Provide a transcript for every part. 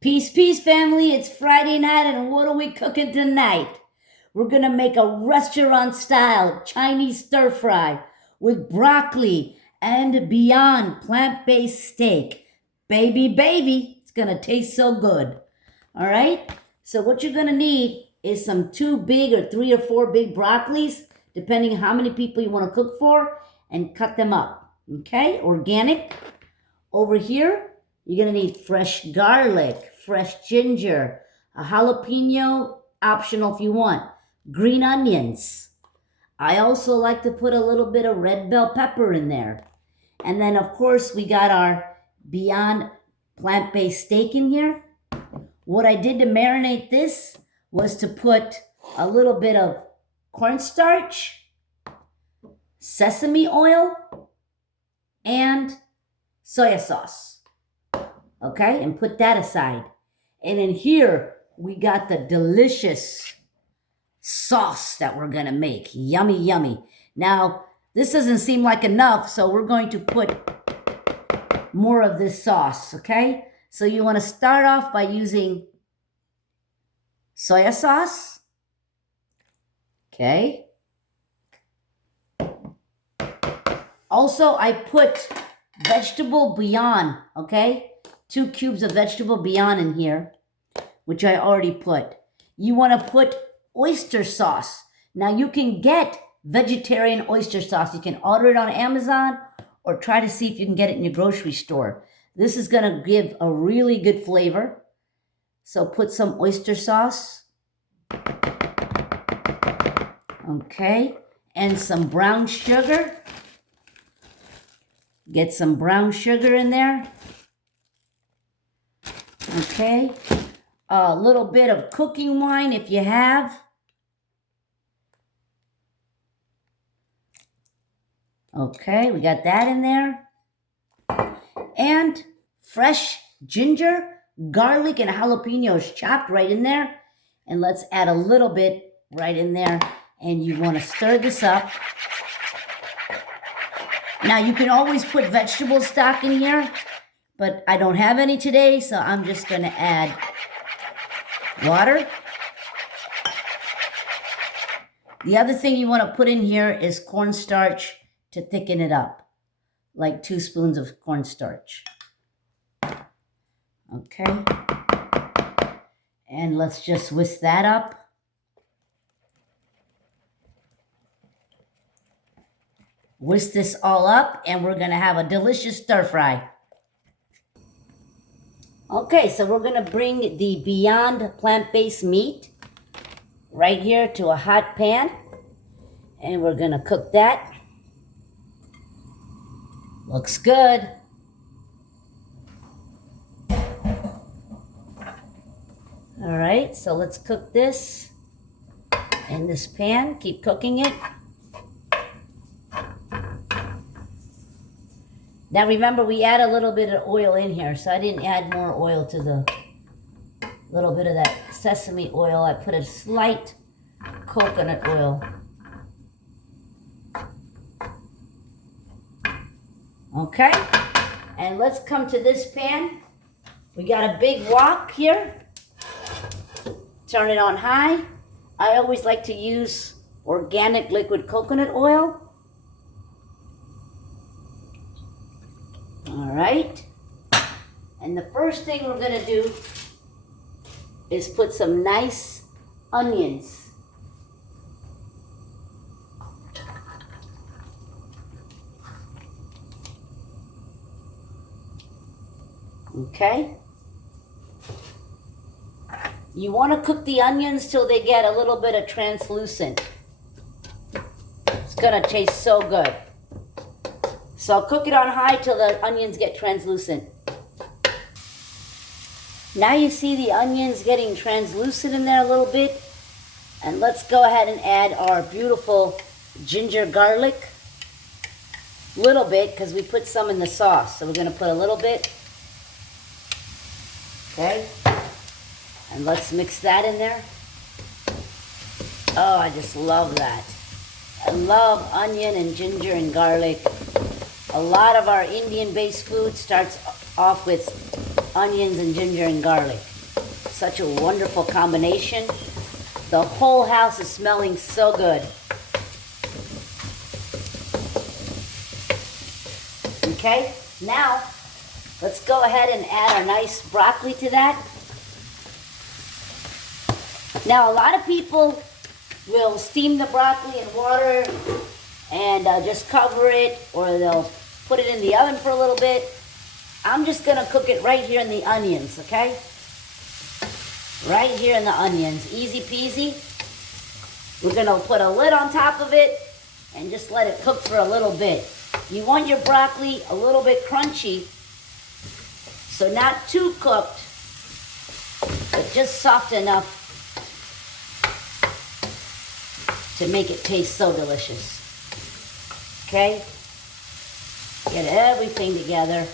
Peace, peace, family. It's Friday night, and what are we cooking tonight? We're gonna make a restaurant style Chinese stir fry with broccoli and beyond plant based steak. Baby, it's gonna taste so good. All right? So, what you're gonna need is some 2 big or 3 or 4 big broccolis, depending on how many people you wanna cook for, and cut them up. Okay? Organic. Over here, you're gonna need fresh garlic, fresh ginger, a jalapeno, optional if you want, green onions. I also like to put a little bit of red bell pepper in there. And then, of course, we got our Beyond plant-based steak in here. What I did to marinate this was to put a little bit of cornstarch, sesame oil, and soya sauce. Okay, and put that aside. And in here, we got the delicious sauce that we're gonna make. Yummy, yummy. Now, this doesn't seem like enough, so we're going to put more of this sauce, okay? So you wanna start off by using soya sauce. Okay. Also, I put vegetable bouillon, okay? 2 cubes of vegetable bouillon in here, which I already put. You want to put oyster sauce. Now, you can get vegetarian oyster sauce. You can order it on Amazon or try to see if you can get it in your grocery store. This is going to give a really good flavor. So put some oyster sauce. Okay. And some brown sugar. Get some brown sugar in there. Okay. A little bit of cooking wine if you have. Okay, we got that in there. And fresh ginger, garlic, and jalapenos chopped right in there. And let's add a little bit right in there. And you want to stir this up. Now, you can always put vegetable stock in here, but I don't have any today, so I'm just going to add water. The other thing you want to put in here is cornstarch to thicken it up, like 2 spoons of cornstarch. Okay. And let's just whisk that up. Whisk this all up, and we're going to have a delicious stir fry. Okay, so we're going to bring the Beyond plant-based meat right here to a hot pan, and we're going to cook that. Looks good. All right, so let's cook this in this pan. Keep cooking it. Now remember, we add a little bit of oil in here, so I didn't add more oil to the little bit of that sesame oil. I put a slight coconut oil. Okay, and let's come to this pan. We got a big wok here. Turn it on high. I always like to use organic liquid coconut oil. All right, and the first thing we're going to do is put some nice onions. Okay. You want to cook the onions till they get a little bit of translucent. It's going to taste so good. So I'll cook it on high till the onions get translucent. Now you see the onions getting translucent in there a little bit. And let's go ahead and add our beautiful ginger garlic. Little bit, because we put some in the sauce. So we're going to put a little bit. Okay. And let's mix that in there. Oh, I just love that. I love onion and ginger and garlic. A lot of our Indian-based food starts off with onions and ginger and garlic. Such a wonderful combination. The whole house is smelling so good. Okay, now let's go ahead and add our nice broccoli to that. Now, a lot of people will steam the broccoli in water and just cover it, or they'll put it in the oven for a little bit. I'm just gonna cook it right here in the onions, okay? Right here in the onions, easy peasy. We're gonna put a lid on top of it and just let it cook for a little bit. You want your broccoli a little bit crunchy, so not too cooked, but just soft enough to make it taste so delicious. Okay? Get everything together.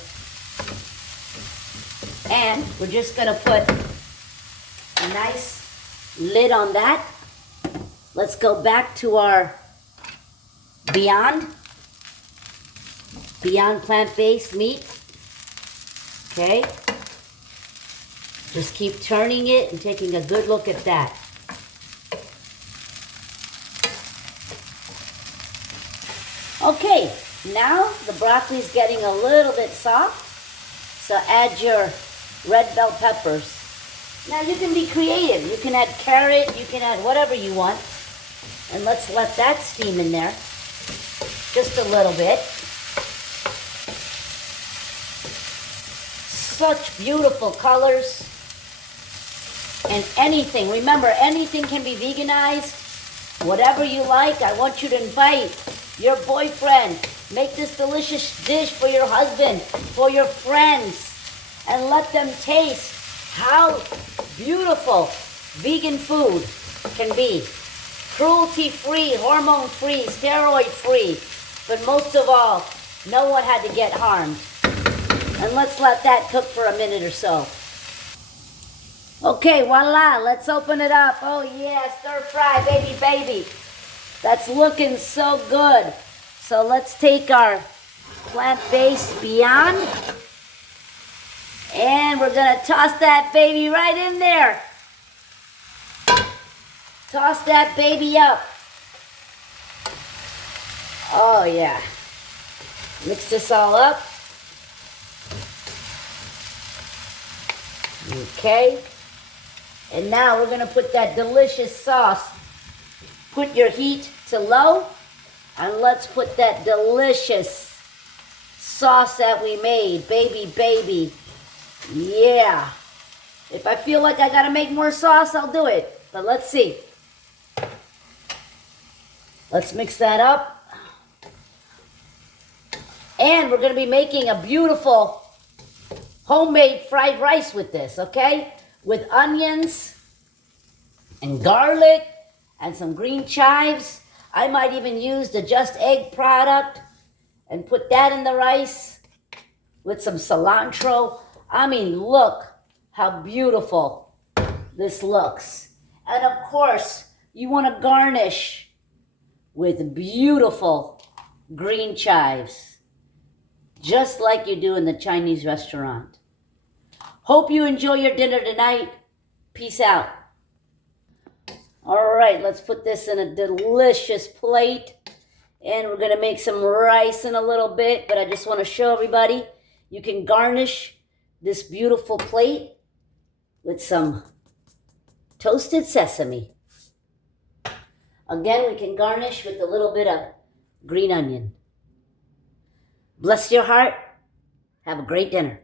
And we're just gonna put a nice lid on that. Let's go back to our Beyond plant-based meat. Okay? Just keep turning it and taking a good look at that. Okay, now the broccoli is getting a little bit soft, so add your red bell peppers. Now you can be creative. You can add carrot, you can add whatever you want. And let's let that steam in there just a little bit. Such beautiful colors. And anything, remember, anything can be veganized. Whatever you like, I want you to invite your boyfriend. Make this delicious dish for your husband, for your friends, and let them taste how beautiful vegan food can be. Cruelty-free, hormone-free, steroid-free, but most of all, no one had to get harmed. And let's let that cook for a minute or so. Okay, voila, let's open it up. Oh yeah, stir fry, baby, baby. That's looking so good. So let's take our plant-based Beyond, and we're gonna toss that baby right in there. Toss that baby up. Oh yeah. Mix this all up. Okay. And now we're gonna put that delicious sauce. Put your heat to low, and let's put that delicious sauce that we made. Baby, baby. Yeah. If I feel like I gotta make more sauce, I'll do it. But let's see. Let's mix that up. And we're gonna be making a beautiful homemade fried rice with this, okay? With onions and garlic and some green chives. I might even use the Just Egg product and put that in the rice with some cilantro. I mean, look how beautiful this looks. And of course, you want to garnish with beautiful green chives, just like you do in the Chinese restaurant. Hope you enjoy your dinner tonight. Peace out. All right, let's put this in a delicious plate. And we're gonna make some rice in a little bit, but I just wanna show everybody, you can garnish this beautiful plate with some toasted sesame. Again, we can garnish with a little bit of green onion. Bless your heart. Have a great dinner.